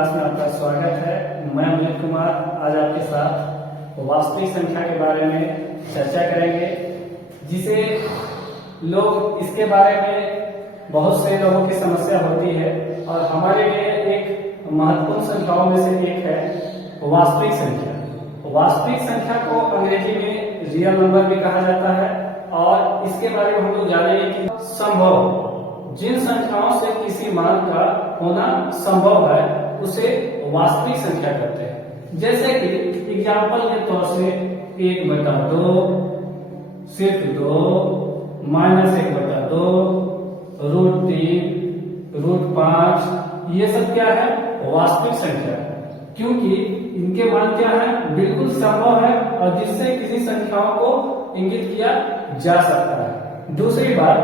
Class में आपका स्वागत है। मैं अमित कुमार आज आपके साथ वास्तविक संख्या के बारे में चर्चा करेंगे, जिसे लोग इसके बारे में बहुत से लोगों की समस्या होती है और हमारे लिए एक महत्वपूर्ण संख्याओं में से एक है वास्तविक संख्या। वास्तविक संख्या को अंग्रेजी में रियल नंबर भी कहा जाता है और इसके बारे में हम लोग जानेंगे कि संभव जिन संख्याओं से किसी मान का होना संभव है उसे वास्तविक संख्या कहते हैं। जैसे कि एग्जाम्पल के तौर से 1/2, सिर्फ 2, -1/2, √3, √5, ये सब क्या है? वास्तविक संख्या है, क्योंकि इनके मान क्या है? बिल्कुल संभव है और जिससे किसी संख्याओं को इंगित किया जा सकता है। दूसरी बात,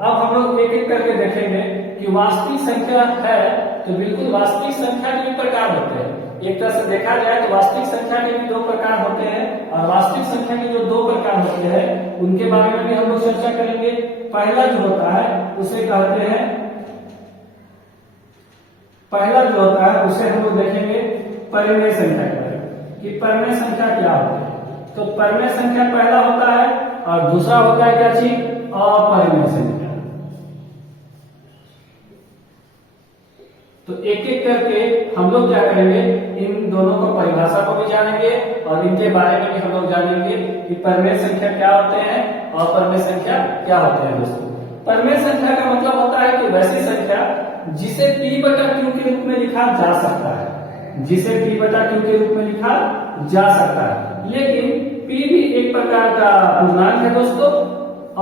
अब हम लोग एक एक करके देखेंगे कि वास्तविक संख्या है तो बिल्कुल वास्तविक संख्या के भी प्रकार होते हैं। एक तरह से देखा जाए तो वास्तविक संख्या के भी 2 प्रकार होते हैं और वास्तविक संख्या के जो 2 प्रकार होते हैं उनके बारे में भी हम लोग चर्चा करेंगे। पहला जो होता है उसे कहते हैं, उसे हम लोग देखेंगे परिमेय संख्या के बारे में कि परिमेय संख्या क्या होती है। तो परिमेय संख्या पहला होता है और दूसरा होता है क्या चीज? अपरिमेय संख्या। तो एक एक करके हम लोग क्या करेंगे, इन दोनों को परिभाषा को भी जानेंगे और इनके बारे में भी हम लोग जानेंगे कि परिमेय संख्या क्या होते हैं और अपरिमेय संख्या क्या होते हैं। दोस्तों, परिमेय संख्या का मतलब होता है कि वैसी संख्या जिसे p/q के रूप में लिखा जा सकता है, के रूप में लिखा जा सकता है। लेकिन p भी एक प्रकार का पूर्णांक है दोस्तों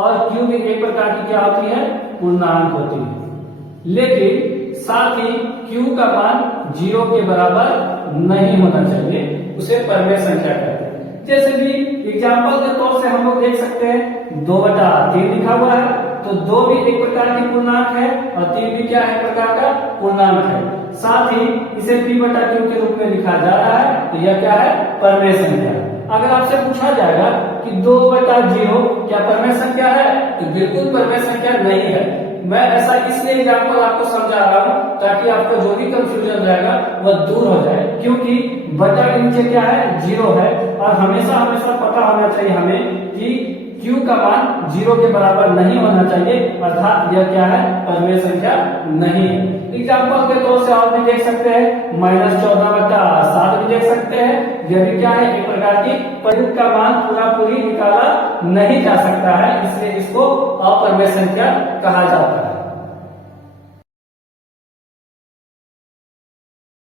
और q भी एक प्रकार की क्या होती है? पूर्णांक होती है। लेकिन साथ ही q का मान 0 के बराबर नहीं होना चाहिए, उसे परिमेय संख्या कहते हैं। जैसे कि एग्जाम्पल के तौर से हम लोग देख सकते हैं 2/3 लिखा हुआ है, तो 2 भी एक प्रकार की पूर्णांक है और 3 भी क्या है? एक प्रकार का पूर्णांक है। साथ ही इसे p/q के रूप में लिखा जा रहा है, तो यह क्या है? परिमेय संख्या। अगर आपसे पूछा जाएगा कि 2/0 क्या परिमेय संख्या है, तो बिल्कुल परिमेय संख्या नहीं है। मैं ऐसा इसलिए एग्जाम्पल आपको समझा रहा हूं ताकि आपका जो भी कंफ्यूजन रहेगा वह दूर हो जाए, क्योंकि बटा के नीचे क्या है? 0 है और हमेशा पता होना चाहिए हमें कि q का मान 0 के बराबर नहीं होना चाहिए, अर्थात यह क्या है? परिमेय संख्या नहीं है। एग्जाम्पल के तौर से और भी देख सकते हैं, -14/7 भी देख सकते हैं। यह भी क्या है? एक प्रकार की परिमित का मान पूरी निकाला नहीं जा सकता है, इसलिए इसको अपरिमेय संख्या कहा जाता है।